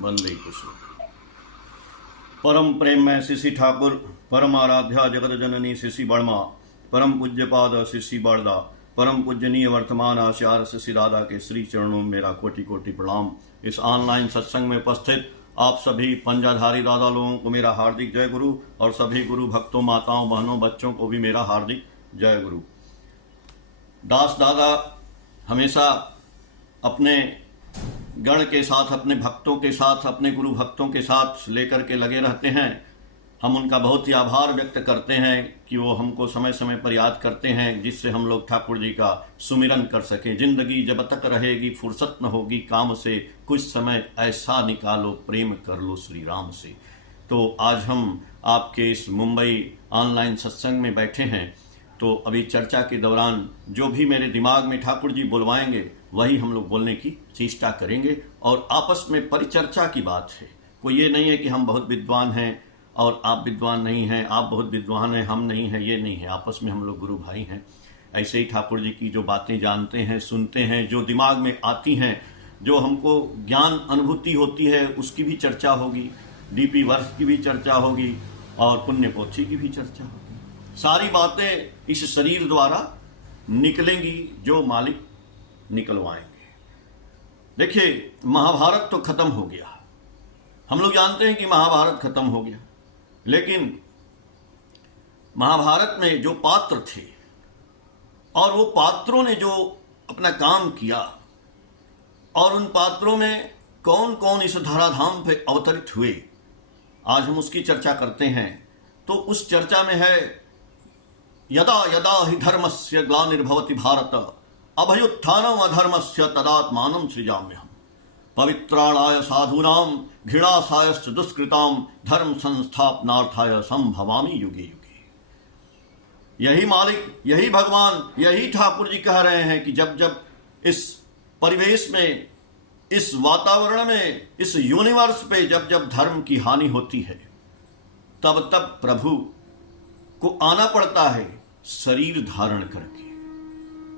वंदे कुसुम। परम प्रेम में शिशि ठाकुर, परम आराध्या जगत जननी शिशि बर्मा, परम पूज्य पाद शिशि बड़दा, परम पूजनीय वर्तमान आचार्य शिशि दादा के श्री चरणों में मेरा कोटि कोटि प्रणाम। इस ऑनलाइन सत्संग में उपस्थित आप सभी पंजाधारी दादा लोगों को मेरा हार्दिक जय गुरु, और सभी गुरु भक्तों, माताओं, बहनों, बच्चों को भी मेरा हार्दिक जय गुरु। दास दादा हमेशा अपने गण के साथ, अपने भक्तों के साथ, अपने गुरु भक्तों के साथ लेकर के लगे रहते हैं। हम उनका बहुत ही आभार व्यक्त करते हैं कि वो हमको समय समय पर याद करते हैं, जिससे हम लोग ठाकुर जी का सुमिरन कर सकें। जिंदगी जब तक रहेगी फुर्सत न होगी काम से, कुछ समय ऐसा निकालो प्रेम कर लो श्री राम से। तो आज हम आपके इस मुंबई ऑनलाइन सत्संग में बैठे हैं। तो अभी चर्चा के दौरान जो भी मेरे दिमाग में ठाकुर जी बुलवाएंगे वही हम लोग बोलने की चेष्टा करेंगे, और आपस में परिचर्चा की बात है। कोई ये नहीं है कि हम बहुत विद्वान हैं और आप विद्वान नहीं हैं, आप बहुत विद्वान हैं हम नहीं हैं, ये नहीं है। आपस में हम लोग गुरु भाई हैं। ऐसे ही ठाकुर जी की जो बातें जानते हैं, सुनते हैं, जो दिमाग में आती हैं, जो हमको ज्ञान अनुभूति होती है, उसकी भी चर्चा होगी, डीपी वर्ष की भी चर्चा होगी, और पुण्य पोथी की भी चर्चा होगी। सारी बातें इस शरीर द्वारा निकलेंगी जो मालिक निकलवाएंगे। देखिए, महाभारत तो खत्म हो गया। हम लोग जानते हैं कि महाभारत खत्म हो गया, लेकिन महाभारत में जो पात्र थे और वो पात्रों ने जो अपना काम किया, और उन पात्रों में कौन कौन इस धराधाम पे अवतरित हुए, आज हम उसकी चर्चा करते हैं। तो उस चर्चा में है, यदा यदा हि धर्मस्य ग्लानिर्भवति भारत, अभयुत्थानम् अधर्मस्य तदात्मानं सृजाम्यहम्। पवित्राणाय साधूनां घृणासायश्च दुष्कृतां धर्म संस्थापनार्थाय संभवामि युगे युगे। यही मालिक, यही भगवान, यही ठाकुर जी कह रहे हैं कि जब जब इस परिवेश में, इस वातावरण में, इस यूनिवर्स पे जब जब धर्म की हानि होती है, तब तब प्रभु को आना पड़ता है शरीर धारण करके।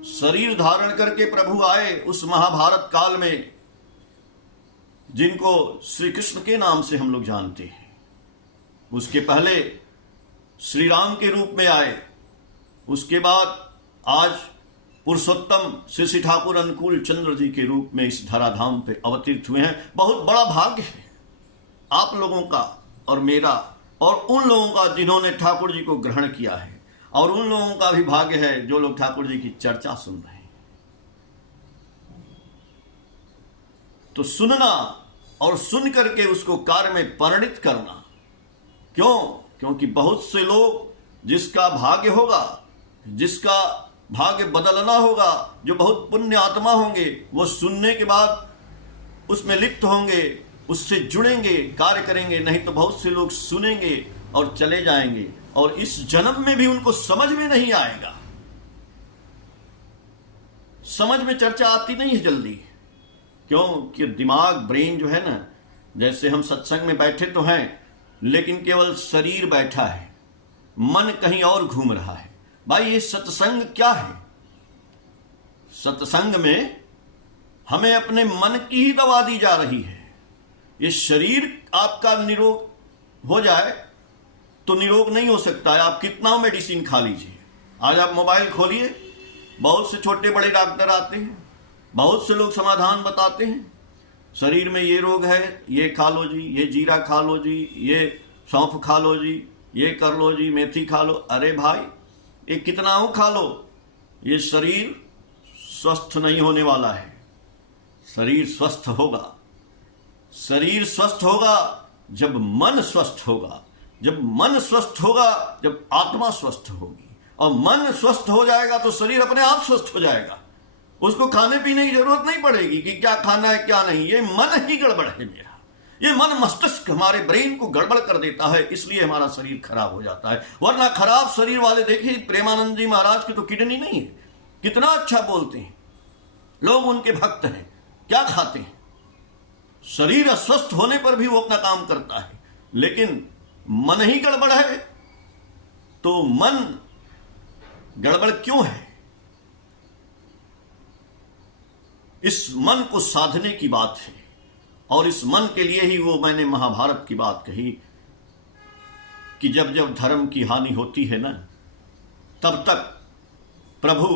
शरीर धारण करके प्रभु आए उस महाभारत काल में, जिनको श्री कृष्ण के नाम से हम लोग जानते हैं। उसके पहले श्री राम के रूप में आए, उसके बाद आज पुरुषोत्तम श्री ठाकुर अनुकूल चंद्र जी के रूप में इस धराधाम पे अवतरित हुए हैं। बहुत बड़ा भाग्य है आप लोगों का और मेरा, और उन लोगों का जिन्होंने ठाकुर जी को ग्रहण किया है, और उन लोगों का भी भाग्य है जो लोग ठाकुर जी की चर्चा सुन रहे हैं। तो सुनना और सुन करके उसको कार्य में परिणित करना। क्यों? क्योंकि बहुत से लोग जिसका भाग्य होगा, जिसका भाग्य बदलना होगा, जो बहुत पुण्य आत्मा होंगे, वो सुनने के बाद उसमें लिप्त होंगे, उससे जुड़ेंगे, कार्य करेंगे। नहीं तो बहुत से लोग सुनेंगे और चले जाएंगे, और इस जन्म में भी उनको समझ में नहीं आएगा। समझ में चर्चा आती नहीं है जल्दी। क्यों? कि दिमाग, ब्रेन जो है ना, जैसे हम सत्संग में बैठे तो हैं, लेकिन केवल शरीर बैठा है, मन कहीं और घूम रहा है। भाई, ये सत्संग क्या है? सत्संग में हमें अपने मन की ही दवा दी जा रही है। ये शरीर आपका निरोग हो जाए तो निरोग नहीं हो सकता है। आप कितना मेडिसिन खा लीजिए। आज आप मोबाइल खोलिए, बहुत से छोटे बड़े डॉक्टर आते हैं, बहुत से लोग समाधान बताते हैं। शरीर में ये रोग है, ये खा लो जी, ये जीरा खा लो जी, ये सौंफ खा लो जी, ये कर लो जी, मेथी खा लो। अरे भाई, ये कितना हो खा लो, ये शरीर स्वस्थ नहीं होने वाला है। शरीर स्वस्थ होगा, शरीर स्वस्थ होगा जब मन स्वस्थ होगा। जब मन स्वस्थ होगा, जब आत्मा स्वस्थ होगी, और मन स्वस्थ हो जाएगा तो शरीर अपने आप स्वस्थ हो जाएगा। उसको खाने पीने की जरूरत नहीं पड़ेगी कि क्या खाना है क्या नहीं। ये मन ही गड़बड़ है मेरा। ये मन मस्तिष्क हमारे ब्रेन को गड़बड़ कर देता है, इसलिए हमारा शरीर खराब हो जाता है। वरना खराब शरीर वाले, देखिए प्रेमानंद जी महाराज की तो किडनी नहीं है, कितना अच्छा बोलते हैं, लोग उनके भक्त हैं, क्या खाते हैं। शरीर अस्वस्थ होने पर भी वो अपना काम करता है, लेकिन मन ही गड़बड़ है। तो मन गड़बड़ क्यों है? इस मन को साधने की बात है। और इस मन के लिए ही वो मैंने महाभारत की बात कही कि जब जब धर्म की हानि होती है ना, तब तक प्रभु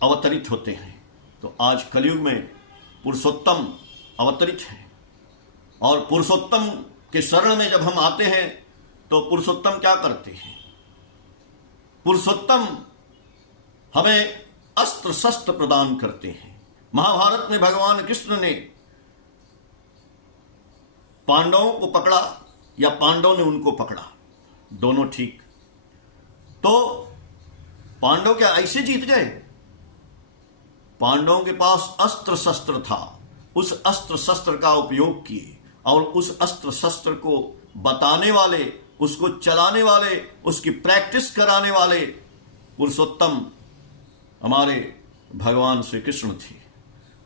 अवतरित होते हैं। तो आज कलयुग में पुरुषोत्तम अवतरित है, और पुरुषोत्तम के शरण में जब हम आते हैं तो पुरुषोत्तम क्या करते हैं? पुरुषोत्तम हमें अस्त्र शस्त्र प्रदान करते हैं। महाभारत में भगवान कृष्ण ने पांडवों को पकड़ा या पांडव ने उनको पकड़ा, दोनों ठीक। तो पांडव क्या ऐसे जीत गए? पांडवों के पास अस्त्र शस्त्र था, उस अस्त्र शस्त्र का उपयोग किए, और उस अस्त्र शस्त्र को बताने वाले, उसको चलाने वाले, उसकी प्रैक्टिस कराने वाले पुरुषोत्तम हमारे भगवान श्री कृष्ण थे।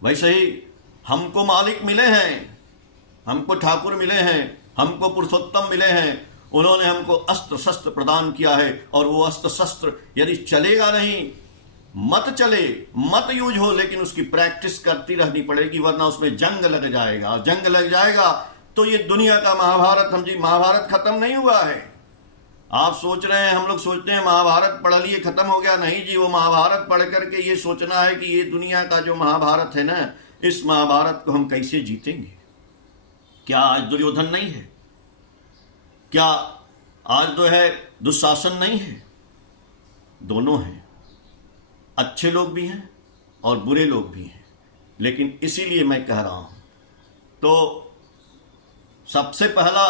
वैसे ही हमको मालिक मिले हैं, हमको ठाकुर मिले हैं, हमको पुरुषोत्तम मिले हैं। उन्होंने हमको अस्त्र शस्त्र प्रदान किया है, और वो अस्त्र शस्त्र यदि चलेगा नहीं, मत चले, मत यूज हो, लेकिन उसकी प्रैक्टिस करती रहनी पड़ेगी, वरना उसमें जंग लग जाएगा। जंग लग जाएगा तो ये दुनिया का महाभारत, हम जी महाभारत खत्म नहीं हुआ है। आप सोच रहे हैं, हम लोग सोचते हैं महाभारत पढ़ लिए खत्म हो गया। नहीं जी, वो महाभारत पढ़ करके ये सोचना है कि ये दुनिया का जो महाभारत है ना, इस महाभारत को हम कैसे जीतेंगे। क्या आज दुर्योधन नहीं है? क्या आज जो है दुशासन नहीं है? दोनों हैं, अच्छे लोग भी हैं और बुरे लोग भी हैं। लेकिन इसीलिए मैं कह रहा हूं, तो सबसे पहला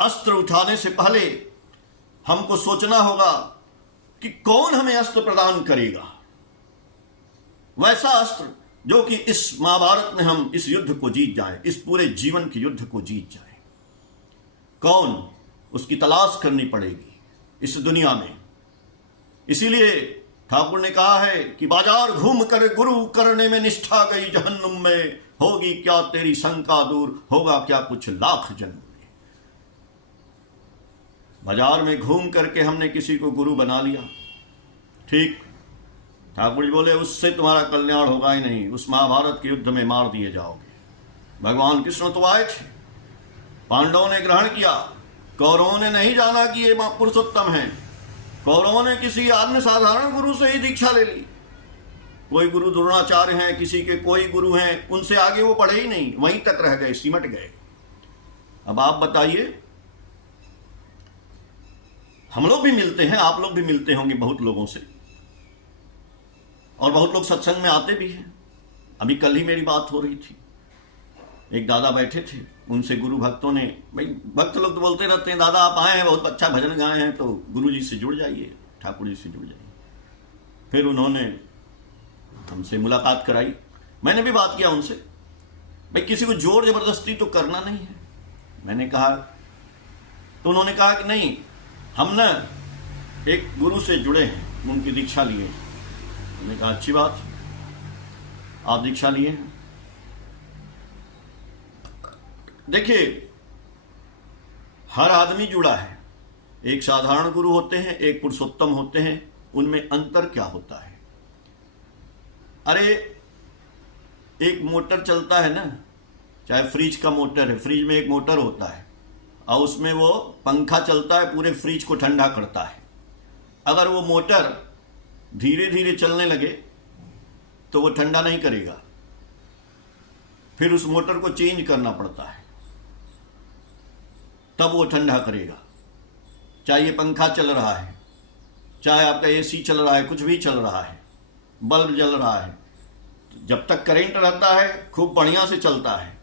अस्त्र उठाने से पहले हमको सोचना होगा कि कौन हमें अस्त्र प्रदान करेगा, वैसा अस्त्र जो कि इस महाभारत में हम इस युद्ध को जीत जाए, इस पूरे जीवन के युद्ध को जीत जाए। कौन? उसकी तलाश करनी पड़ेगी इस दुनिया में। इसीलिए ठाकुर ने कहा है कि बाजार घूम कर गुरु करने में निष्ठा गई जहन्नुम में, होगी क्या तेरी शंका दूर, होगा क्या कुछ लाख जन्म में। बाजार में घूम करके हमने किसी को गुरु बना लिया, ठीक, ठाकुर जी बोले उससे तुम्हारा कल्याण होगा ही नहीं, उस महाभारत के युद्ध में मार दिए जाओगे। भगवान कृष्ण तो आए थे, पांडवों ने ग्रहण किया, कौरवों ने नहीं जाना कि ये पुरुषोत्तम हैं। कौरवों ने किसी अन्य साधारण गुरु से ही दीक्षा ले ली। कोई गुरु द्रोणाचार्य हैं, किसी के कोई गुरु हैं, उनसे आगे वो बढ़े ही नहीं, वहीं तक रह गए, सिमट गए। अब आप बताइए, हम लोग भी मिलते हैं, आप लोग भी मिलते होंगे बहुत लोगों से, और बहुत लोग सत्संग में आते भी हैं। अभी कल ही मेरी बात हो रही थी, एक दादा बैठे थे, उनसे गुरु भक्तों ने, भाई भक्त लोग तो बोलते रहते हैं, दादा आप आए हैं, बहुत अच्छा भजन गाए हैं, तो गुरु जी से जुड़ जाइए, ठाकुर जी से जुड़ जाइए। फिर उन्होंने हमसे मुलाकात कराई, मैंने भी बात किया उनसे, भाई किसी को जोर जबरदस्ती तो करना नहीं है। मैंने कहा, तो उन्होंने कहा कि नहीं, हम ना एक गुरु से जुड़े हैं, उनकी दीक्षा लिए हैं। मैंने कहा अच्छी बात, आप दीक्षा लिए हैं। देखिए, हर आदमी जुड़ा है, एक साधारण गुरु होते हैं, एक पुरुषोत्तम होते हैं, उनमें अंतर क्या होता है? अरे एक मोटर चलता है ना, चाहे फ्रिज का मोटर है, फ्रिज में एक मोटर होता है और उसमें वो पंखा चलता है, पूरे फ्रिज को ठंडा करता है। अगर वो मोटर धीरे धीरे चलने लगे तो वो ठंडा नहीं करेगा, फिर उस मोटर को चेंज करना पड़ता है, तब वो ठंडा करेगा। चाहे ये पंखा चल रहा है, चाहे आपका एसी चल रहा है, कुछ भी चल रहा है, बल्ब जल रहा है, जब तक करंट रहता है खूब बढ़िया से चलता है,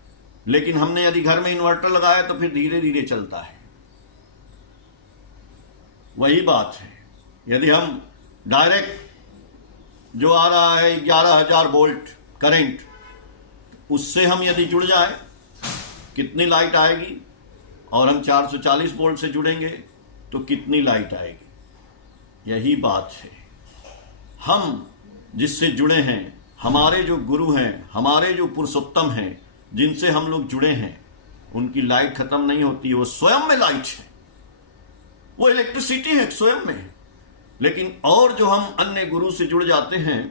लेकिन हमने यदि घर में इन्वर्टर लगाया तो फिर धीरे धीरे चलता है। वही बात है, यदि हम डायरेक्ट जो आ रहा है 11,000 वोल्ट करंट, उससे हम यदि जुड़ जाए, कितनी लाइट आएगी, और हम 440 वोल्ट से जुड़ेंगे तो कितनी लाइट आएगी। यही बात है, हम जिससे जुड़े हैं, हमारे जो गुरु हैं, हमारे जो पुरुषोत्तम हैं, जिनसे हम लोग जुड़े हैं, उनकी लाइट खत्म नहीं होती, वो स्वयं में लाइट है, वो इलेक्ट्रिसिटी है स्वयं में। लेकिन और जो हम अन्य गुरु से जुड़ जाते हैं,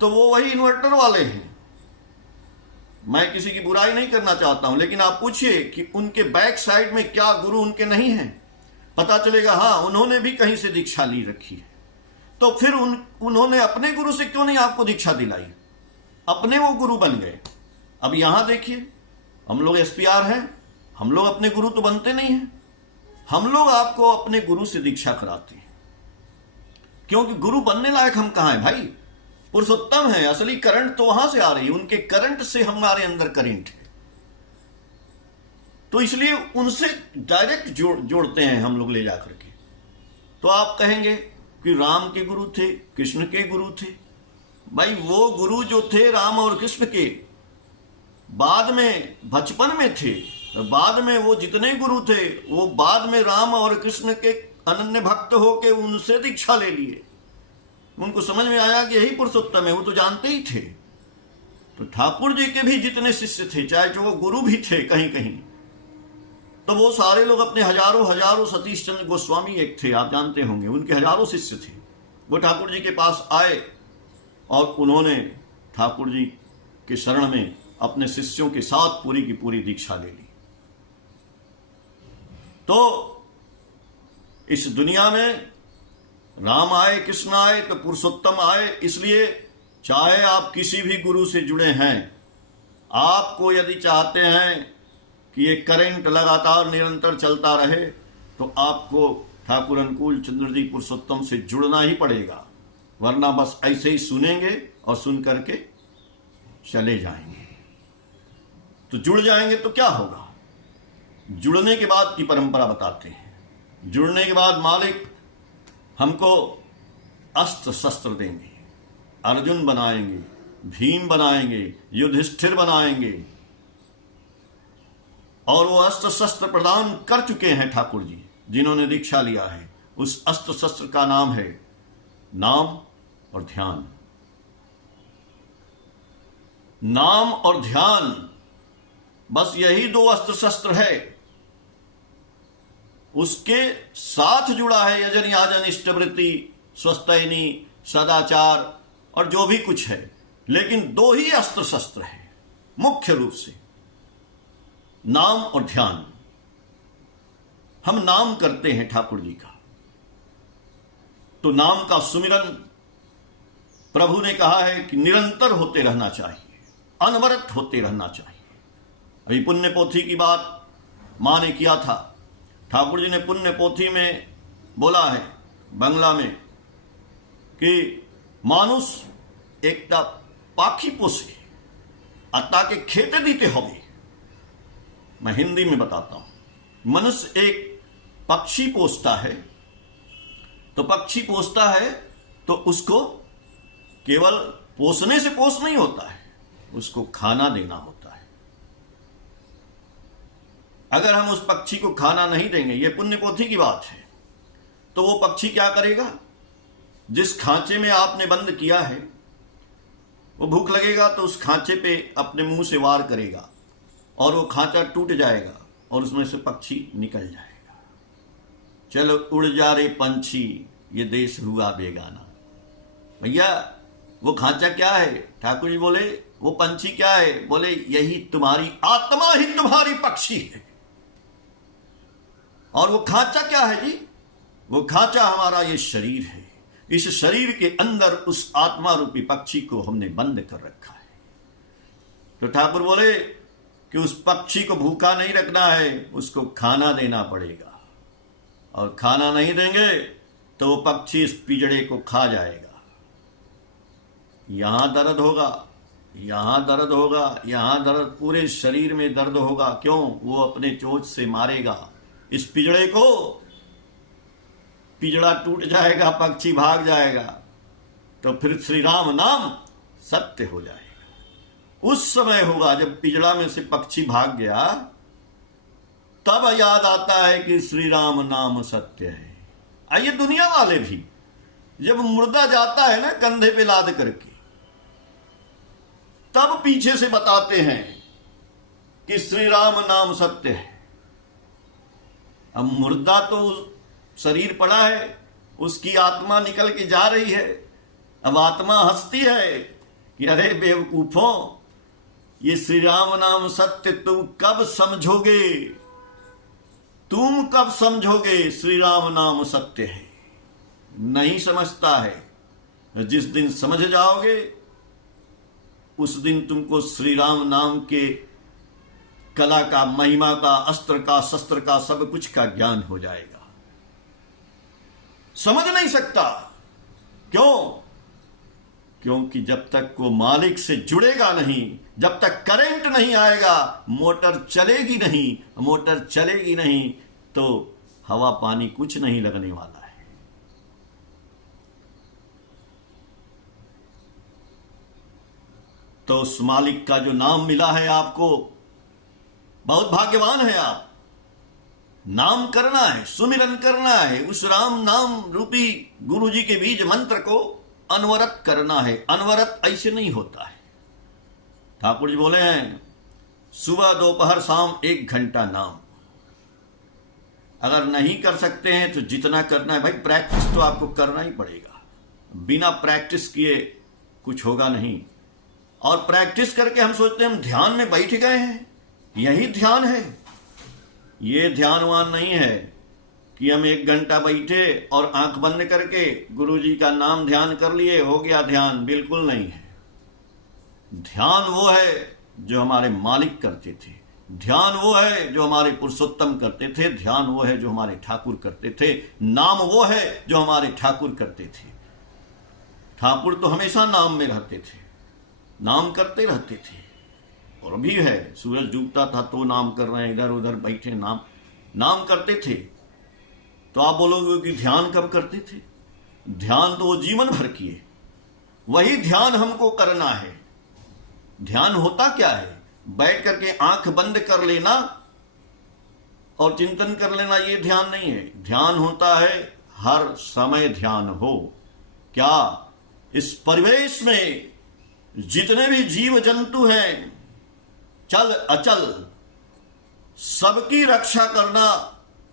तो वो वही इन्वर्टर वाले हैं। मैं किसी की बुराई नहीं करना चाहता हूं, लेकिन आप पूछिए कि उनके बैक साइड में क्या गुरु उनके नहीं हैं? पता चलेगा हाँ उन्होंने भी कहीं से दीक्षा ली रखी है। तो फिर उन्होंने अपने गुरु से क्यों नहीं आपको दीक्षा दिलाई? अपने वो गुरु बन गए। अब यहां देखिए, हम लोग एसपीआर हैं, हम लोग अपने गुरु तो बनते नहीं हैं। हम लोग आपको अपने गुरु से दीक्षा कराते हैं, क्योंकि गुरु बनने लायक हम कहां हैं भाई? पुरुषोत्तम है, असली करंट तो वहां से आ रही है, उनके करंट से हमारे अंदर करंट है, तो इसलिए उनसे डायरेक्ट जोड़ते हैं हम लोग ले जाकर के। तो आप कहेंगे कि राम के गुरु थे, कृष्ण के गुरु थे। भाई वो गुरु जो थे राम और कृष्ण के, बाद में बचपन में थे, बाद में वो जितने गुरु थे वो बाद में राम और कृष्ण के अनन्य भक्त होके उनसे दीक्षा ले लिए। उनको समझ में आया कि यही पुरुषोत्तम है, वो तो जानते ही थे। तो ठाकुर जी के भी जितने शिष्य थे, चाहे जो वो गुरु भी थे कहीं कहीं, तो वो सारे लोग अपने हजारों सतीश चंद्र गोस्वामी एक थे, आप जानते होंगे, उनके हजारों शिष्य थे। वो ठाकुर जी के पास आए और उन्होंने ठाकुर जी के शरण में अपने शिष्यों के साथ पूरी की पूरी दीक्षा ले ली। तो इस दुनिया में राम आए, कृष्ण आए, तो पुरुषोत्तम आए। इसलिए चाहे आप किसी भी गुरु से जुड़े हैं, आपको यदि चाहते हैं कि ये करंट लगातार निरंतर चलता रहे, तो आपको ठाकुर अनुकूल चंद्र जी पुरुषोत्तम से जुड़ना ही पड़ेगा, वरना बस ऐसे ही सुनेंगे और सुन करके चले जाएंगे। तो जुड़ जाएंगे तो क्या होगा? जुड़ने के बाद की परंपरा बताते हैं। जुड़ने के बाद मालिक हमको अस्त्र शस्त्र देंगे, अर्जुन बनाएंगे, भीम बनाएंगे, युधिष्ठिर बनाएंगे, और वो अस्त्र शस्त्र प्रदान कर चुके हैं ठाकुर जी, जिन्होंने दीक्षा लिया है। उस अस्त्र शस्त्र का नाम है नाम और ध्यान। नाम और ध्यान, बस यही दो अस्त्र शस्त्र है। उसके साथ जुड़ा है यजन याजन इष्टवृत्ति स्वस्थैनी सदाचार और जो भी कुछ है, लेकिन दो ही अस्त्र शस्त्र है मुख्य रूप से, नाम और ध्यान। हम नाम करते हैं ठाकुर जी का, तो नाम का सुमिरन प्रभु ने कहा है कि निरंतर होते रहना चाहिए, अनवरत होते रहना चाहिए। अभी पुण्य पोथी की बात मां ने किया था। ठाकुर जी ने पुण्य पोथी में बोला है बांग्ला में कि मानुष एकटा पाखी पोसे अताके खेते दीते होगे। मैं हिंदी में बताता हूं। मनुष्य एक पक्षी पोसता है, तो पक्षी पोसता है तो उसको केवल पोसने से पोस नहीं होता है, उसको खाना देना होता है। अगर हम उस पक्षी को खाना नहीं देंगे, ये पुण्य पोथी की बात है, तो वो पक्षी क्या करेगा? जिस खांचे में आपने बंद किया है, वो भूख लगेगा तो उस खांचे पे अपने मुंह से वार करेगा और वो खांचा टूट जाएगा और उसमें से पक्षी निकल जाएगा। चलो उड़ जा रे पंछी, ये देश हुआ बेगाना। भैया वो खांचा क्या है? ठाकुर जी बोले वो पंछी क्या है? बोले यही तुम्हारी आत्मा ही तुम्हारी पक्षी है। और वो खांचा क्या है जी? वो खांचा हमारा ये शरीर है। इस शरीर के अंदर उस आत्मा रूपी पक्षी को हमने बंद कर रखा है। तो ठाकुर बोले कि उस पक्षी को भूखा नहीं रखना है, उसको खाना देना पड़ेगा, और खाना नहीं देंगे तो वो पक्षी इस पिंजड़े को खा जाएगा। यहां दर्द होगा, यहां दर्द होगा, यहां दर्द, पूरे शरीर में दर्द होगा। क्यों? वो अपने चोंच से मारेगा इस पिंजड़े को, पिंजड़ा टूट जाएगा, पक्षी भाग जाएगा, तो फिर श्री राम नाम सत्य हो जाएगा। उस समय होगा जब पिंजड़ा में से पक्षी भाग गया, तब याद आता है कि श्री राम नाम सत्य है। आइए दुनिया वाले भी जब मुर्दा जाता है ना कंधे पे लाद करके, तब पीछे से बताते हैं कि श्री राम नाम सत्य है। अब मुर्दा तो शरीर पड़ा है, उसकी आत्मा निकल के जा रही है। अब आत्मा हंसती है कि अरे बेवकूफों, ये श्री राम नाम सत्य तुम कब समझोगे? तुम कब समझोगे श्री राम नाम सत्य है? नहीं समझता है। जिस दिन समझ जाओगे उस दिन तुमको श्री राम नाम के कला का, महिमा का, अस्त्र का, शस्त्र का, सब कुछ का ज्ञान हो जाएगा। समझ नहीं सकता। क्यों? क्योंकि जब तक वो मालिक से जुड़ेगा नहीं, जब तक करंट नहीं आएगा, मोटर चलेगी नहीं। मोटर चलेगी नहीं तो हवा पानी कुछ नहीं लगने वाला है। तो उस मालिक का जो नाम मिला है आपको, बहुत भाग्यवान है आप। नाम करना है, सुमिरन करना है, उस राम नाम रूपी गुरु जी के बीज मंत्र को अनवरत करना है। अनवरत ऐसे नहीं होता है। ठाकुर जी बोले हैं सुबह दोपहर शाम 1 घंटा नाम। अगर नहीं कर सकते हैं तो जितना करना है भाई, प्रैक्टिस तो आपको करना ही पड़ेगा। बिना प्रैक्टिस किए कुछ होगा नहीं। और प्रैक्टिस करके हम सोचते हैं हम ध्यान में बैठ गए हैं, यही ध्यान है। ये ध्यानवान नहीं है कि हम 1 घंटा बैठे और आंख बंद करके गुरु जी का नाम ध्यान कर लिए, हो गया ध्यान। बिल्कुल नहीं है। ध्यान वो है जो हमारे मालिक करते थे। ध्यान वो है जो हमारे पुरुषोत्तम करते थे। ध्यान वो है जो हमारे ठाकुर करते थे। नाम वो है जो हमारे ठाकुर करते थे। ठाकुर तो हमेशा नाम में रहते थे, नाम करते रहते थे। और अभी है, सूरज डूबता था तो नाम कर रहे हैं, इधर उधर बैठे नाम करते थे। तो आप बोलोगे कि ध्यान कब करते थे? ध्यान तो वो जीवन भर किए। वही ध्यान हमको करना है। ध्यान होता क्या है? बैठ करके आंख बंद कर लेना और चिंतन कर लेना, ये ध्यान नहीं है। ध्यान होता है हर समय ध्यान हो। क्या इस परिवेश में जितने भी जीव जंतु हैं, चल अचल, सबकी रक्षा करना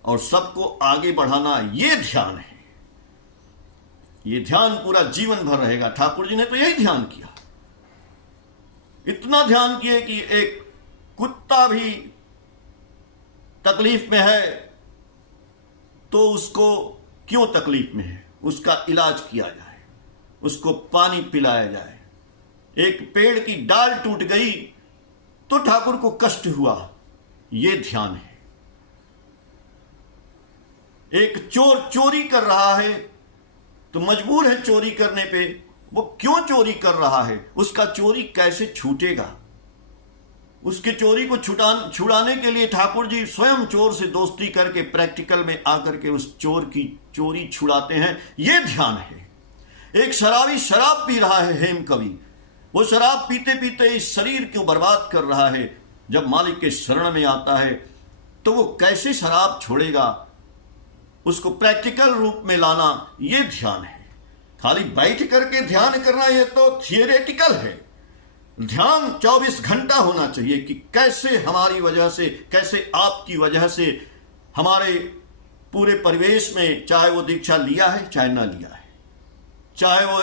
और सबको आगे बढ़ाना, ये ध्यान है। ये ध्यान पूरा जीवन भर रहेगा। ठाकुर जी ने तो यही ध्यान किया। इतना ध्यान किए कि एक कुत्ता भी तकलीफ में है तो उसको क्यों तकलीफ में है, उसका इलाज किया जाए, उसको पानी पिलाया जाए। एक पेड़ की डाल टूट गई तो ठाकुर को कष्ट हुआ, यह ध्यान है। एक चोर चोरी कर रहा है तो मजबूर है चोरी करने पे। वो क्यों चोरी कर रहा है, उसका चोरी कैसे छूटेगा, उसके चोरी को छुड़ाने के लिए ठाकुर जी स्वयं चोर से दोस्ती करके प्रैक्टिकल में आकर के उस चोर की चोरी छुड़ाते हैं। यह ध्यान है। एक शराबी शराब पी रहा है, हेम कवि, वो शराब पीते पीते इस शरीर को बर्बाद कर रहा है। जब मालिक के शरण में आता है तो वो कैसे शराब छोड़ेगा, उसको प्रैक्टिकल रूप में लाना, ये ध्यान है। खाली बैठ करके ध्यान करना ये तो थियोरेटिकल है। ध्यान 24 घंटा होना चाहिए कि कैसे हमारी वजह से, कैसे आपकी वजह से हमारे पूरे परिवेश में, चाहे वो दीक्षा लिया है चाहे ना लिया है, चाहे वो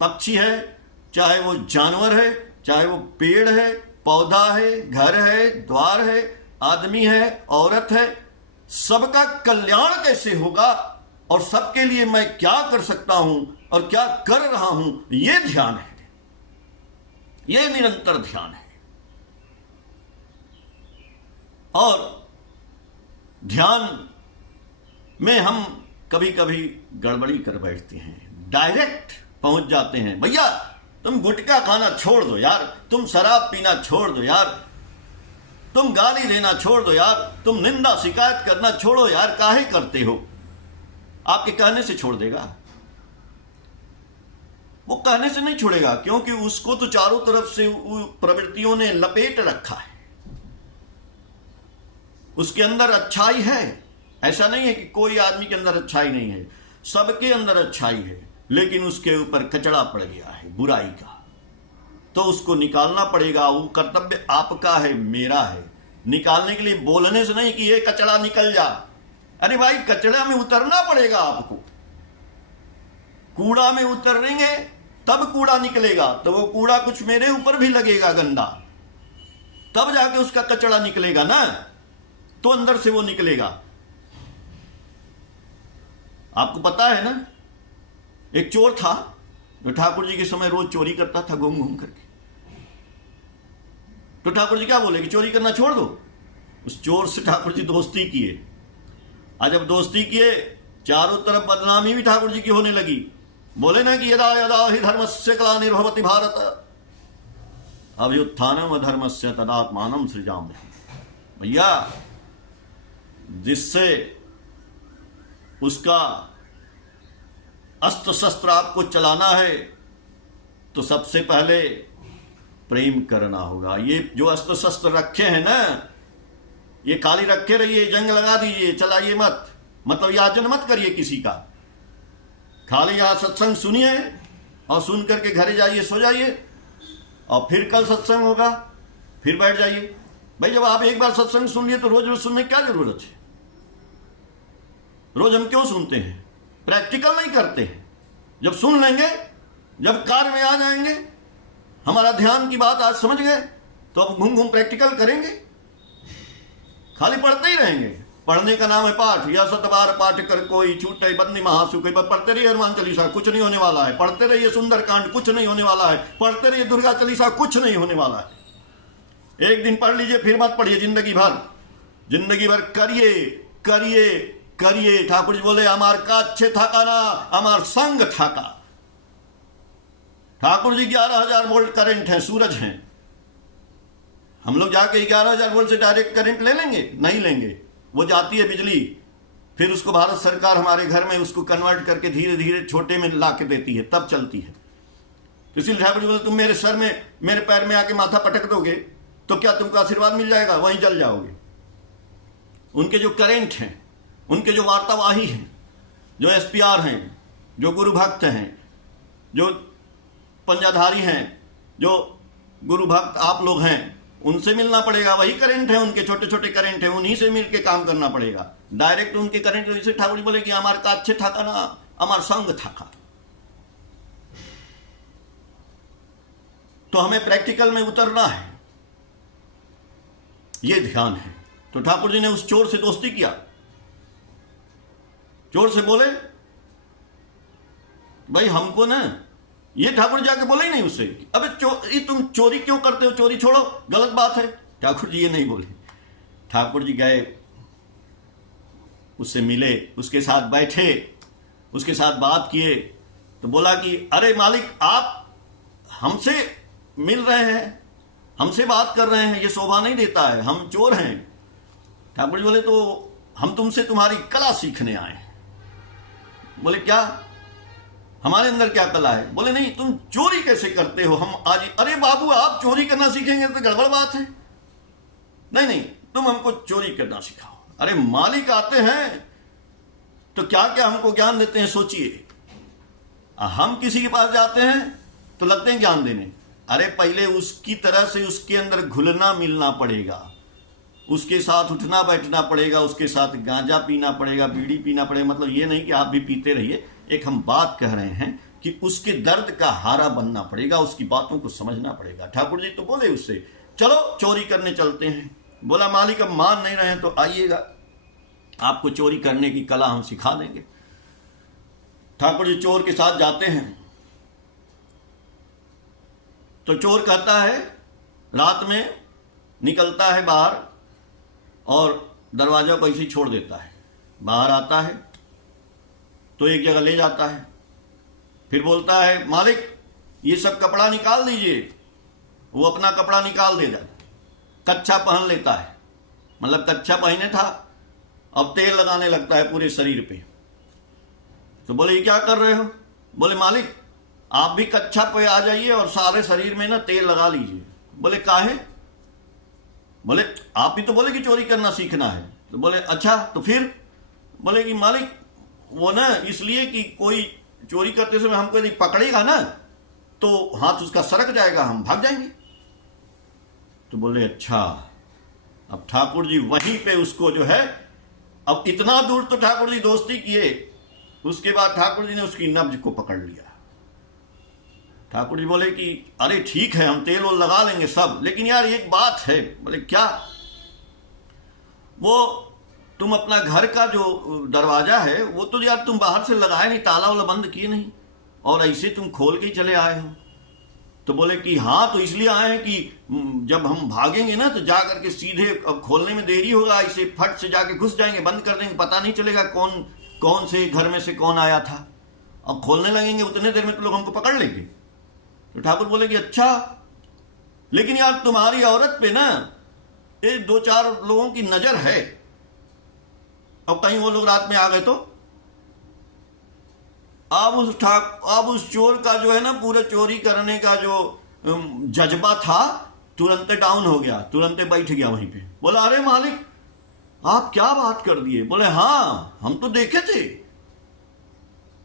पक्षी है, चाहे वो जानवर है, चाहे वो पेड़ है, पौधा है, घर है, द्वार है, आदमी है, औरत है, सबका कल्याण कैसे होगा और सबके लिए मैं क्या कर सकता हूं और क्या कर रहा हूं, यह ध्यान है। यह निरंतर ध्यान है। और ध्यान में हम कभी कभी गड़बड़ी कर बैठते हैं, डायरेक्ट पहुंच जाते हैं। भैया तुम गुटखा खाना छोड़ दो यार, तुम शराब पीना छोड़ दो यार, तुम गाली देना छोड़ दो यार, तुम निंदा शिकायत करना छोड़ो यार, काहे करते हो? आपके कहने से छोड़ देगा? वो कहने से नहीं छोड़ेगा, क्योंकि उसको तो चारों तरफ से प्रवृत्तियों ने लपेट रखा है। उसके अंदर अच्छाई है, ऐसा नहीं है कि कोई आदमी के अंदर अच्छाई नहीं है, सबके अंदर अच्छाई है, लेकिन उसके ऊपर कचड़ा पड़ गया है बुराई का, तो उसको निकालना पड़ेगा। वो कर्तव्य आपका है, मेरा है। निकालने के लिए बोलने से नहीं कि ये कचड़ा निकल जा। अरे भाई, कचड़ा में उतरना पड़ेगा आपको। कूड़ा में उतरेंगे तब कूड़ा निकलेगा, तो वो कूड़ा कुछ मेरे ऊपर भी लगेगा गंदा, तब जाके उसका कचरा निकलेगा ना, तो अंदर से वो निकलेगा। आपको पता है ना, एक चोर था जो ठाकुर जी के समय रोज चोरी करता था घूम घूम करके। तो ठाकुर जी क्या बोले कि चोरी करना छोड़ दो। उस चोर से ठाकुर जी दोस्ती किए, और जब दोस्ती किए चारों तरफ बदनामी भी ठाकुर जी की होने लगी। बोले ना कि यदा यदा ही धर्मस्य ग्लानिर्भवति भारत अभ्युत्थानम अधर्मस्य तदात्मानं सृजाम्यहम्। भैया, जिससे उसका अस्त्र शस्त्र आपको चलाना है तो सबसे पहले प्रेम करना होगा। ये जो अस्त्र शस्त्र रखे हैं ना, ये खाली रखे रहिए, जंग लगा दीजिए, चलाइए मत, मतलब याचन मत करिए किसी का। खाली यहां सत्संग सुनिए और सुन करके घरे जाइए, सो जाइए, और फिर कल सत्संग होगा, फिर बैठ जाइए। भाई, जब आप एक बार सत्संग सुन लिए तो रोज रोज सुनने की क्या जरूरत है? रोज हम क्यों सुनते हैं? प्रैक्टिकल नहीं करते हैं। जब सुन लेंगे, जब कार्य में आ जाएंगे, हमारा ध्यान की बात आज समझ गए, तो अब घूम घूम प्रैक्टिकल करेंगे। खाली पढ़ते ही रहेंगे। पढ़ने का नाम है पाठ। या 7 बार पाठ कर कोई छूटे बंदी महासुख। पढ़ते रहिए हनुमान चालीसा, कुछ नहीं होने वाला है। पढ़ते रहिए सुंदरकांड, कुछ नहीं होने वाला है। पढ़ते रहिए दुर्गा चालीसा, कुछ नहीं होने वाला है। एक दिन पढ़ लीजिए, फिर मत पढ़िए जिंदगी भर। जिंदगी भर करिए करिए करिए। ठाकुर जी बोले हमार का अच्छे थाका ना, हमार संग थाका। ठाकुर जी 11,000 वोल्ट करंट है, सूरज हैं। हम लोग जाके 11,000 वोल्ट से डायरेक्ट करंट ले लेंगे? नहीं लेंगे। वो जाती है बिजली, फिर उसको भारत सरकार हमारे घर में उसको कन्वर्ट करके धीरे धीरे छोटे में ला के देती है, तब चलती है। इसीलिए ठाकुर जी बोले तुम मेरे सर में, मेरे पैर में आके माथा पटक दोगे तो क्या तुमको आशीर्वाद मिल जाएगा? वहीं जल जाओगे। उनके जो करेंट हैं, उनके जो वार्तावाही हैं, जो SPR हैं, जो गुरु भक्त हैं, जो पंजाधारी हैं, जो गुरु भक्त आप लोग हैं, उनसे मिलना पड़ेगा। वही करंट है, उनके छोटे छोटे करंट है, उन्हीं से मिलके काम करना पड़ेगा। डायरेक्ट उनके करंट। जैसे ठाकुर जी बोले कि हमारे का अच्छे थाका ना, हमार संग थाका। तो हमें प्रैक्टिकल में उतरना है, ये ध्यान है। तो ठाकुर जी ने उस चोर से दोस्ती किया। चोर से बोले भाई हमको ना, ये ठाकुर जी जाके बोले ही नहीं उससे, अबे ये तुम चोरी क्यों करते हो? चोरी छोड़ो, गलत बात है। ठाकुर जी ये नहीं बोले। ठाकुर जी गए, उससे मिले, उसके साथ बैठे, उसके साथ बात किए, तो बोला कि अरे मालिक, आप हमसे मिल रहे हैं, हमसे बात कर रहे हैं, ये शोभा नहीं देता है, हम चोर हैं। ठाकुर जी बोले तो हम तुमसे तुम्हारी कला सीखने आए हैं। बोले क्या? हमारे अंदर क्या कला है? बोले नहीं, तुम चोरी कैसे करते हो? हम आज, अरे बाबू आप चोरी करना सीखेंगे तो गड़बड़ बात है। नहीं नहीं, तुम हमको चोरी करना सिखाओ। अरे मालिक आते हैं तो क्या क्या हमको ज्ञान देते हैं, सोचिए। हम किसी के पास जाते हैं तो लगते हैं ज्ञान देने। अरे पहले उसकी तरह से उसके अंदर घुलना मिलना पड़ेगा, उसके साथ उठना बैठना पड़ेगा, उसके साथ गांजा पीना पड़ेगा, बीड़ी पीना पड़ेगा। मतलब ये नहीं कि आप भी पीते रहिए, एक हम बात कह रहे हैं कि उसके दर्द का हारा बनना पड़ेगा, उसकी बातों को समझना पड़ेगा। ठाकुर जी तो बोले उससे चलो चोरी करने चलते हैं। बोला मालिक अब मान नहीं रहे हैं तो आइएगा, आपको चोरी करने की कला हम सिखा देंगे। ठाकुर जी चोर के साथ जाते हैं तो चोर कहता है, रात में निकलता है बाहर और दरवाजा को ऐसे ही छोड़ देता है। बाहर आता है तो एक जगह ले जाता है, फिर बोलता है मालिक ये सब कपड़ा निकाल दीजिए। वो अपना कपड़ा निकाल देगा, कच्छा पहन लेता है, मतलब कच्छा पहने था, अब तेल लगाने लगता है पूरे शरीर पे। तो बोले ये क्या कर रहे हो? बोले मालिक आप भी कच्छा पे आ जाइए और सारे शरीर में ना तेल लगा लीजिए। बोले काहे? बोले आप भी तो बोले कि चोरी करना सीखना है। तो बोले अच्छा तो फिर? बोले कि मालिक वो ना इसलिए कि कोई चोरी करते समय हमको यदि पकड़ेगा ना तो हाथ उसका सरक जाएगा, हम भाग जाएंगे। तो बोले अच्छा। अब ठाकुर जी वहीं पे उसको जो है, अब इतना दूर तो ठाकुर जी दोस्ती किए, उसके बाद ठाकुर जी ने उसकी नब्ज को पकड़ लिया। ठाकुर जी बोले कि अरे ठीक है, हम तेल वो लगा लेंगे सब, लेकिन यार एक बात है। बोले क्या? वो तुम अपना घर का जो दरवाजा है वो तो यार तुम बाहर से लगाए नहीं, ताला वाला बंद किए नहीं, और ऐसे तुम खोल के ही चले आए हो। तो बोले कि हाँ, तो इसलिए आए हैं कि जब हम भागेंगे ना तो जा करके सीधे, अब खोलने में देरी होगा, ऐसे फट से जाके घुस जाएंगे, बंद कर देंगे, पता नहीं चलेगा कौन कौन से घर में से कौन आया था। अब खोलने लगेंगे उतने देर में तो लोग हमको पकड़ लेंगे। तो ठाकुर बोले कि अच्छा, लेकिन यार तुम्हारी औरत पे ना ये 2-4 लोगों की नजर है, अब कहीं वो लोग रात में आ गए तो। अब उस चोर का जो है ना पूरे चोरी करने का जो जज्बा था तुरंत डाउन हो गया, तुरंत बैठ गया वहीं पे। बोला अरे मालिक आप क्या बात कर दिए? बोले हाँ हम तो देखे थे।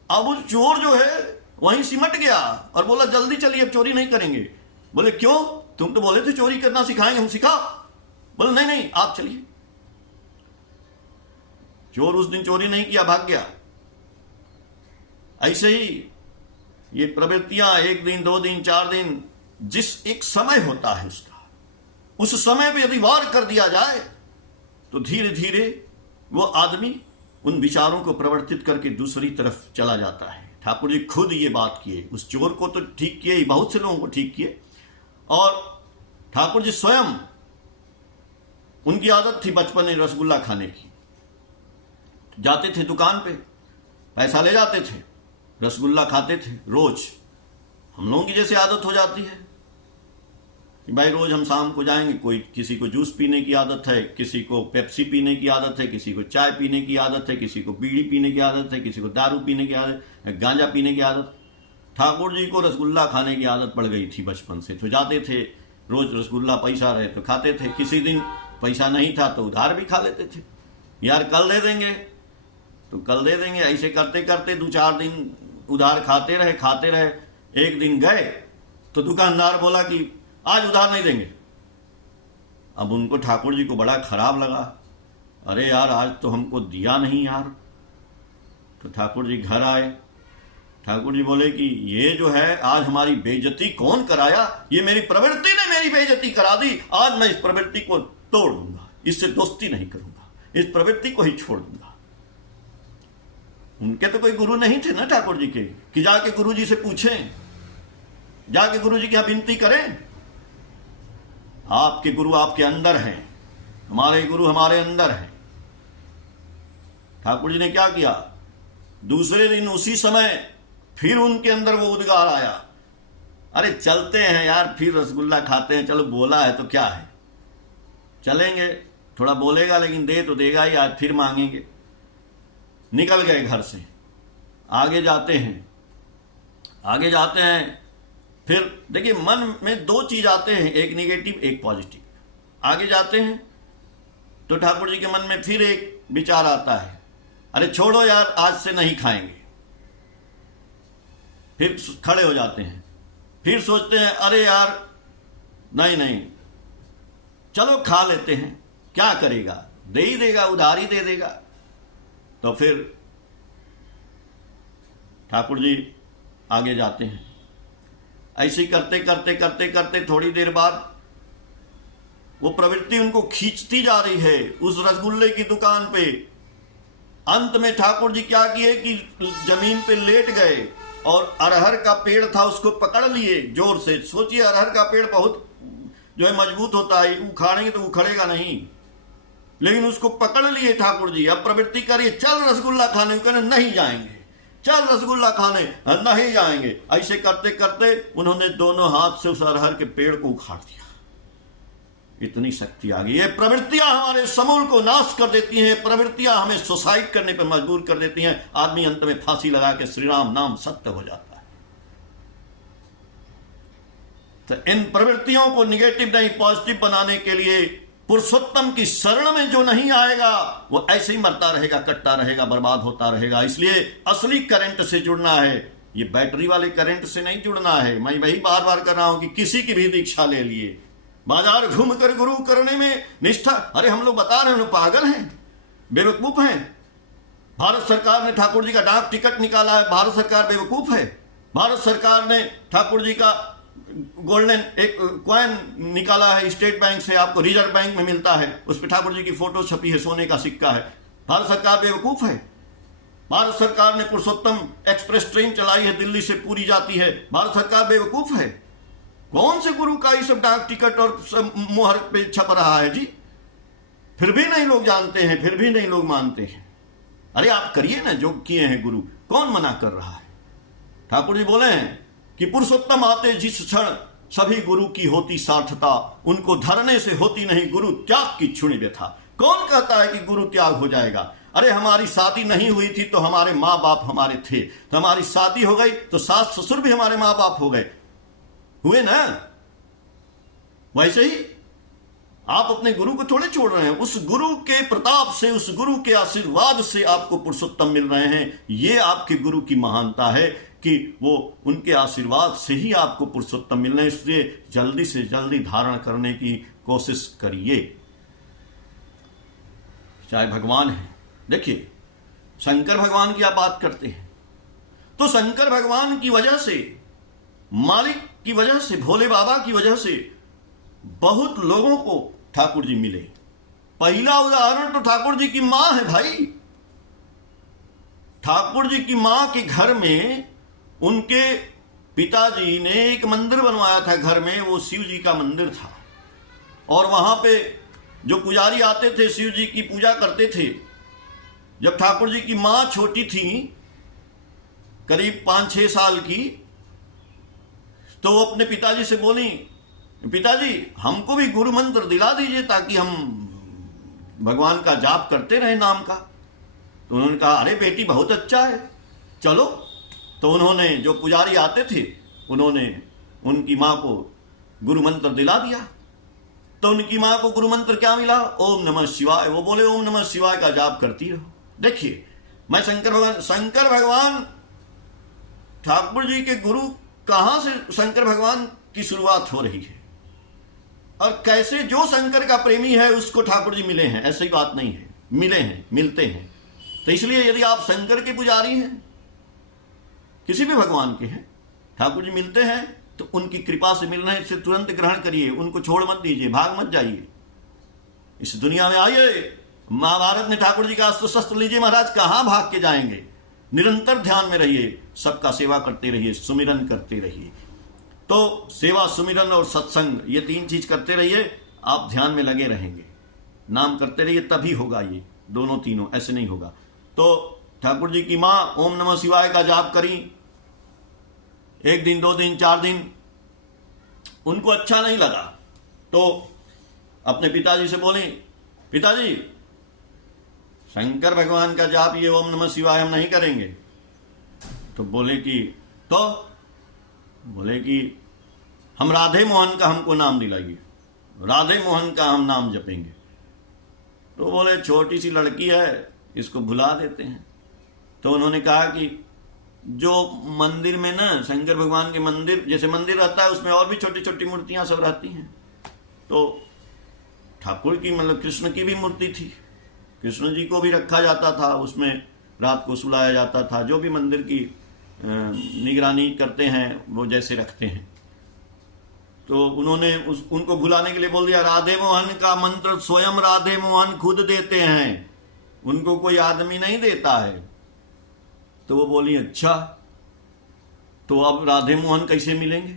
अब उस चोर जो है वहीं सिमट गया और बोला जल्दी चलिए, अब चोरी नहीं करेंगे। बोले क्यों? तुम तो बोले थे चोरी करना सिखाएंगे, हम सिखा। बोले नहीं नहीं आप चलिए। चोर उस दिन चोरी नहीं किया, भाग गया। ऐसे ही ये प्रवृत्तियां 1 दिन 2 दिन 4 दिन, जिस एक समय होता है उसका, उस समय पे यदि वार कर दिया जाए तो धीरे धीरे वो आदमी उन विचारों को प्रवर्तित करके दूसरी तरफ चला जाता है। ठाकुर जी खुद ये बात किए, उस चोर को तो ठीक किए ही, बहुत से लोगों को ठीक किए। और ठाकुर जी स्वयं, उनकी आदत थी बचपन में रसगुल्ला खाने की। जाते थे दुकान पे, पैसा ले जाते थे, रसगुल्ला खाते थे रोज। हम लोगों की जैसे आदत हो जाती है कि भाई रोज हम शाम को जाएंगे, कोई किसी को जूस पीने की आदत है, किसी को पेप्सी पीने की आदत है, किसी को चाय पीने की आदत है, किसी को बीड़ी पीने की आदत है, किसी को दारू पीने की आदत है, गांजा पीने की आदत। ठाकुर जी को रसगुल्ला खाने की आदत पड़ गई थी बचपन से, तो जाते थे रोज रसगुल्ला, पैसा रहे तो खाते थे। किसी दिन पैसा नहीं था तो उधार भी खा लेते थे, यार कल दे देंगे तो कल दे देंगे। ऐसे करते करते 2-4 दिन उधार खाते रहे। एक दिन गए तो दुकानदार बोला कि आज उधार नहीं देंगे। अब उनको ठाकुर जी को बड़ा खराब लगा, अरे यार आज तो हमको दिया नहीं यार। तो ठाकुर जी घर आए, ठाकुर जी बोले कि ये जो है आज हमारी बेइज्जती कौन कराया? ये मेरी प्रवृत्ति ने मेरी बेइज्जती करा दी। आज मैं इस प्रवृत्ति को तोड़ दूंगा, इससे दोस्ती नहीं करूंगा, इस प्रवृत्ति को ही छोड़ दूंगा। उनके तो कोई गुरु नहीं थे ना ठाकुर जी के, कि जाके गुरु जी से पूछें, जाके गुरु जी की विनती करें। आपके गुरु आपके अंदर हैं, हमारे गुरु हमारे अंदर हैं। ठाकुर जी ने क्या किया, दूसरे दिन उसी समय फिर उनके अंदर वो उद्गार आया, अरे चलते हैं यार, फिर रसगुल्ला खाते हैं, चलो बोला है तो क्या है, चलेंगे। थोड़ा बोलेगा लेकिन दे तो देगा ही, आज फिर मांगेंगे। निकल गए घर से, आगे जाते हैं। फिर देखिए मन में 2 चीज आते हैं, एक निगेटिव एक पॉजिटिव। आगे जाते हैं तो ठाकुर जी के मन में फिर एक विचार आता है, अरे छोड़ो यार आज से नहीं खाएंगे। फिर खड़े हो जाते हैं, फिर सोचते हैं अरे यार नहीं चलो खा लेते हैं, क्या करेगा, दे ही देगा, उधार ही दे देगा। तो फिर ठाकुर जी आगे जाते हैं। ऐसे करते थोड़ी देर बाद वो प्रवृत्ति उनको खींचती जा रही है उस रसगुल्ले की दुकान पे। अंत में ठाकुर जी क्या किए कि जमीन पे लेट गए और अरहर का पेड़ था उसको पकड़ लिए जोर से। सोचिए अरहर का पेड़ बहुत जो है मजबूत होता है, उखाड़ेंगे तो उखड़ेगा नहीं, लेकिन उसको पकड़ लिए ठाकुर जी। अब प्रवृत्ति करिए चल रसगुल्ला खाने, कहने नहीं जाएंगे, चल रसगुल्ला खाने नहीं जाएंगे। ऐसे करते करते उन्होंने दोनों हाथ से उस अरहर के पेड़ को उखाड़ दिया। इतनी शक्ति आ गई। ये प्रवृत्तियां हमारे समूल को नाश कर देती हैं, प्रवृत्तियां हमें सुसाइड करने पर मजबूर कर देती हैं। आदमी अंत में फांसी लगा के श्री राम नाम सत्य हो जाता है। तो इन प्रवृत्तियों को निगेटिव नहीं पॉजिटिव बनाने के लिए पुरुषोत्तम की शरण में जो नहीं आएगा वो ऐसे ही मरता रहेगा, कटता रहेगा, बर्बाद होता रहेगा। इसलिए असली करंट से जुड़ना है, ये बैटरी वाले करंट से नहीं जुड़ना है। मैं वही बार बार कर रहा हूं कि किसी की भी दीक्षा ले लिए, बाजार घूमकर गुरु करने में निष्ठा। अरे हम लोग बता रहे हैं पागल हैं, बेवकूफ हैं। भारत सरकार ने ठाकुर जी का डाक टिकट निकाला है, भारत सरकार बेवकूफ है? भारत सरकार ने ठाकुर जी का गोल्डन एक कॉइन निकाला है स्टेट बैंक से, आपको रिजर्व बैंक में मिलता है, उस पर ठाकुर जी की फोटो छपी है, सोने का सिक्का है। भारत सरकार बेवकूफ है। भारत सरकार ने पुरुषोत्तम एक्सप्रेस ट्रेन चलाई है, दिल्ली से पूरी जाती है। भारत सरकार बेवकूफ है। कौन से गुरु का ये सब डाक टिकट और सब मुहर पे छप रहा है जी? फिर भी नहीं लोग जानते हैं, फिर भी नहीं लोग मानते हैं। अरे आप करिए ना जो किए हैं गुरु, कौन मना कर रहा है? ठाकुर जी बोले हैं कि पुरुषोत्तम आते जिस क्षण सभी गुरु की होती सार्थता, उनको धरने से होती नहीं गुरु त्याग की क्षुणि व्यथा। कौन कहता है कि गुरु त्याग हो जाएगा? अरे हमारी शादी नहीं हुई थी तो हमारे माँ बाप हमारे थे, तो हमारी शादी हो गई तो सास ससुर भी हमारे माँ बाप हो गए, हुए ना? वैसे ही आप अपने गुरु को थोड़े छोड़ रहे हैं। उस गुरु के प्रताप से, उस गुरु के आशीर्वाद से आपको पुरुषोत्तम मिल रहे हैं। ये आपके गुरु की महानता है कि वो उनके आशीर्वाद से ही आपको पुरुषोत्तम मिल रहे हैं। इसलिए जल्दी से जल्दी धारण करने की कोशिश करिए। चाहे भगवान है, देखिए शंकर भगवान की आप बात करते हैं तो शंकर भगवान की वजह से, मालिक की वजह से, भोले बाबा की वजह से बहुत लोगों को ठाकुर जी मिले। पहला उदाहरण तो ठाकुर जी की मां है भाई। ठाकुर जी की मां के घर में उनके पिताजी ने एक मंदिर बनवाया था घर में, वो शिव जी का मंदिर था। और वहां पे जो पुजारी आते थे शिव जी की पूजा करते थे। जब ठाकुर जी की मां छोटी थी, करीब 5-6 साल की, तो वो अपने पिताजी से बोली, पिताजी हमको भी गुरु मंत्र दिला दीजिए ताकि हम भगवान का जाप करते रहे नाम का। तो उन्होंने कहा अरे बेटी बहुत अच्छा है, चलो। तो उन्होंने, जो पुजारी आते थे, उन्होंने उनकी मां को गुरु मंत्र दिला दिया। तो उनकी मां को गुरु मंत्र क्या मिला? ओम नमः शिवाय। वो बोले ओम नमः शिवाय का जाप करती रहो। देखिए, मैं शंकर भगवान ठाकुर जी के गुरु, कहां से शंकर भगवान की शुरुआत हो रही है और कैसे जो शंकर का प्रेमी है उसको ठाकुर जी मिले हैं, ऐसी बात नहीं है, मिले हैं, मिलते हैं। तो इसलिए यदि आप शंकर के पुजारी हैं, किसी भी भगवान के हैं, ठाकुर जी मिलते हैं तो उनकी कृपा से मिल रहे हैं, इससे तुरंत ग्रहण करिए, उनको छोड़ मत दीजिए, भाग मत जाइए। इस दुनिया में आइए, महाभारत में ठाकुर जी का अस्त्र शस्त्र लीजिए महाराज, कहां भाग के जाएंगे? निरंतर ध्यान में रहिए, सबका सेवा करते रहिए, सुमिरन करते रहिए। तो सेवा, सुमिरन और सत्संग, ये 3 चीज करते रहिए, आप ध्यान में लगे रहेंगे, नाम करते रहिए, तभी होगा ये दोनों तीनों, ऐसे नहीं होगा। तो ठाकुर जी की मां ओम नमः शिवाय का जाप करी, 1 दिन 2 दिन 4 दिन, उनको अच्छा नहीं लगा तो अपने पिताजी से बोली, पिताजी शंकर भगवान का जाप ये ओम नमः शिवाय हम नहीं करेंगे। तो बोले कि हम राधे मोहन का हमको नाम दिलाइए, राधे मोहन का हम नाम जपेंगे। तो बोले छोटी सी लड़की है, इसको भुला देते हैं। तो उन्होंने कहा कि जो मंदिर में ना, शंकर भगवान के मंदिर जैसे मंदिर रहता है, उसमें और भी छोटी छोटी मूर्तियां सब रहती हैं। तो ठाकुर की, मतलब कृष्ण की भी मूर्ति थी, कृष्ण जी को भी रखा जाता था, उसमें रात को सुलाया जाता था। जो भी मंदिर की निगरानी करते हैं वो जैसे रखते हैं। तो उन्होंने उनको भुलाने के लिए बोल दिया, राधे मोहन का मंत्र स्वयं राधे मोहन खुद देते हैं, उनको कोई आदमी नहीं देता है। तो वो बोली अच्छा, तो अब राधे मोहन कैसे मिलेंगे?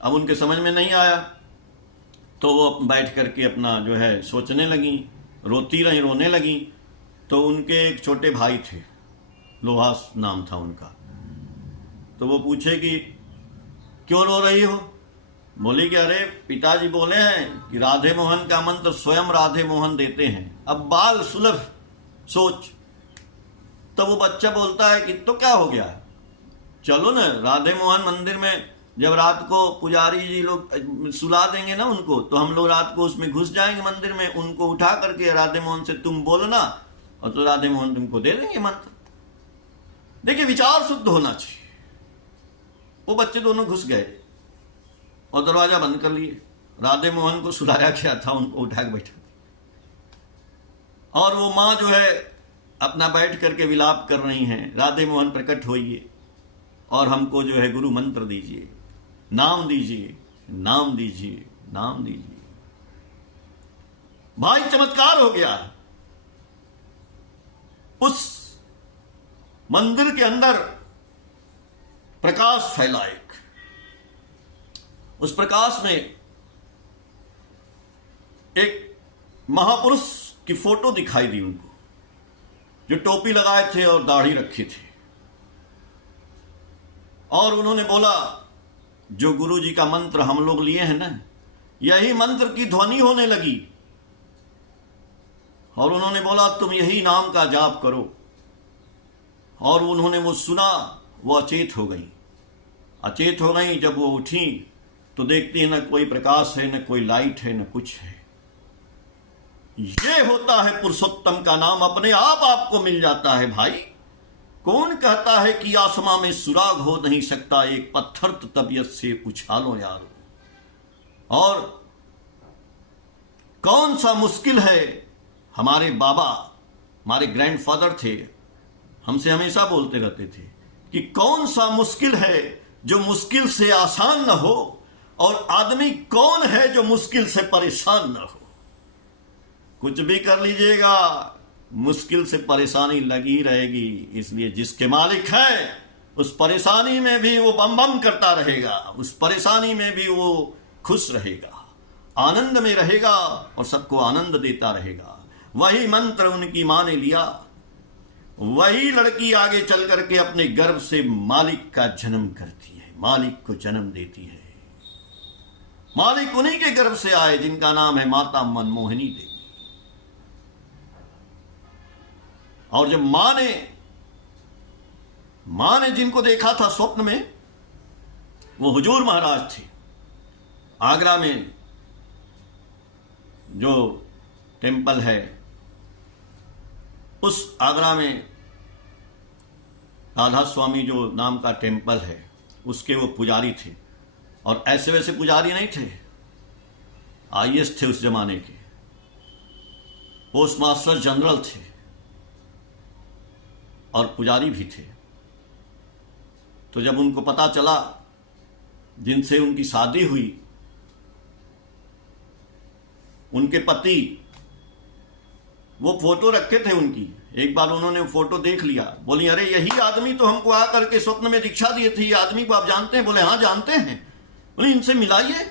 अब उनके समझ में नहीं आया। तो वो बैठ करके अपना जो है सोचने लगी, रोती रही, रोने लगी। तो उनके एक छोटे भाई थे, लोहास नाम था उनका। तो वो पूछे कि क्यों रो रही हो? बोली कि अरे पिताजी बोले हैं कि राधे मोहन का मंत्र स्वयं राधे मोहन देते हैं। अब बाल सुलभ सोच। तो वो बच्चा बोलता है कि तो क्या हो गया, चलो ना राधे मोहन मंदिर में, जब रात को पुजारी जी लोग सुला देंगे ना उनको, तो हम लोग रात को उसमें घुस जाएंगे मंदिर में, उनको उठा करके राधे मोहन से तुम बोलना और तो राधे मोहन तुमको दे देंगे मंत्र। देखिए, विचार शुद्ध होना चाहिए। वो बच्चे दोनों घुस गए और दरवाजा बंद कर लिए। राधे मोहन को सुलाया गया था, उनको उठा के बैठा, और वो माँ जो है अपना बैठ करके विलाप कर रही हैं, राधे मोहन प्रकट होइए। और हमको जो है गुरु मंत्र दीजिए, नाम दीजिए, नाम दीजिए, नाम दीजिए। भाई चमत्कार हो गया। उस मंदिर के अंदर प्रकाश फैला एक। उस प्रकाश में एक महापुरुष की फोटो दिखाई दी उनको, जो टोपी लगाए थे और दाढ़ी रखी थी। और उन्होंने बोला, जो गुरु जी का मंत्र हम लोग लिए हैं ना, यही मंत्र की ध्वनि होने लगी। और उन्होंने बोला, तुम यही नाम का जाप करो। और उन्होंने वो सुना, वो अचेत हो गई। अचेत हो गई। जब वो उठी तो देखती है न कोई प्रकाश है, न कोई लाइट है, न कुछ है। ये होता है पुरुषोत्तम का नाम, अपने आप आपको मिल जाता है भाई। कौन कहता है कि आसमां में सुराग हो नहीं सकता, एक पत्थर तो तबीयत से उछालो यारो। और कौन सा मुश्किल है, हमारे बाबा, हमारे ग्रैंडफादर थे, हमसे हमेशा बोलते रहते थे कि कौन सा मुश्किल है जो मुश्किल से आसान न हो, और आदमी कौन है जो मुश्किल से परेशान न हो। कुछ भी कर लीजिएगा, मुश्किल से परेशानी लगी रहेगी। इसलिए जिसके मालिक है, उस परेशानी में भी वो बम बम करता रहेगा, उस परेशानी में भी वो खुश रहेगा, आनंद में रहेगा और सबको आनंद देता रहेगा। वही मंत्र उनकी मां ने लिया। वही लड़की आगे चल करके अपने गर्भ से मालिक का जन्म करती है, मालिक को जन्म देती है। मालिक उन्हीं के गर्भ से आए जिनका नाम है माता मनमोहिनी देवी। और जब मां ने जिनको देखा था स्वप्न में, वो हुजूर महाराज थे। आगरा में जो टेम्पल है, उस आगरा में राधा स्वामी जो नाम का टेम्पल है, उसके वो पुजारी थे। और ऐसे वैसे पुजारी नहीं थे, आईएएस थे उस जमाने के, पोस्ट मास्टर जनरल थे और पुजारी भी थे। तो जब उनको पता चला, जिनसे उनकी शादी हुई, उनके पति, वो फोटो रखे थे उनकी, एक बार उन्होंने फोटो देख लिया। बोली, अरे यही आदमी तो हमको आकर के स्वप्न में दीक्षा दिए थे, ये आदमी को आप जानते हैं? बोले, हाँ जानते हैं। बोले, इनसे मिलाइए।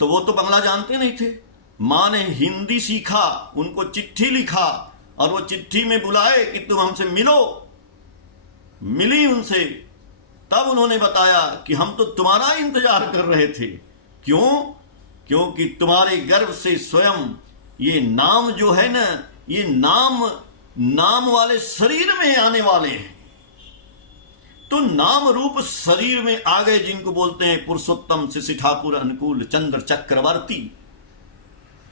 तो वो तो बंगला जानते नहीं थे। मां ने हिंदी सीखा, उनको चिट्ठी लिखा और वो चिट्ठी में बुलाए कि तुम हमसे मिलो। मिली उनसे, तब उन्होंने बताया कि हम तो तुम्हारा इंतजार कर रहे थे। क्यों? क्योंकि तुम्हारे गर्भ से स्वयं ये नाम जो है ना, ये नाम वाले शरीर में आने वाले हैं। तो नाम रूप शरीर में आ गए, जिनको बोलते हैं पुरुषोत्तम शिशि ठाकुर अनुकूल चंद्र चक्रवर्ती।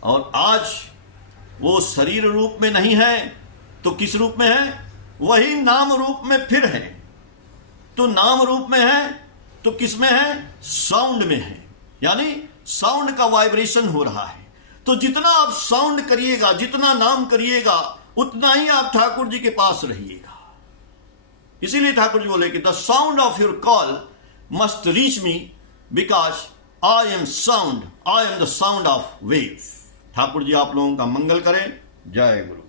और आज वो शरीर रूप में नहीं है तो किस रूप में है? वही नाम रूप में फिर है। तो नाम रूप में है तो किस में है? साउंड में है, यानी साउंड का वाइब्रेशन हो रहा है। तो जितना आप साउंड करिएगा, जितना नाम करिएगा, उतना ही आप ठाकुर जी के पास रहिएगा। इसीलिए ठाकुर जी बोले कि the sound of your call must reach me because I am sound, I am the sound of wave. Thakur ji आप लोगों का मंगल करें। जय गुरु।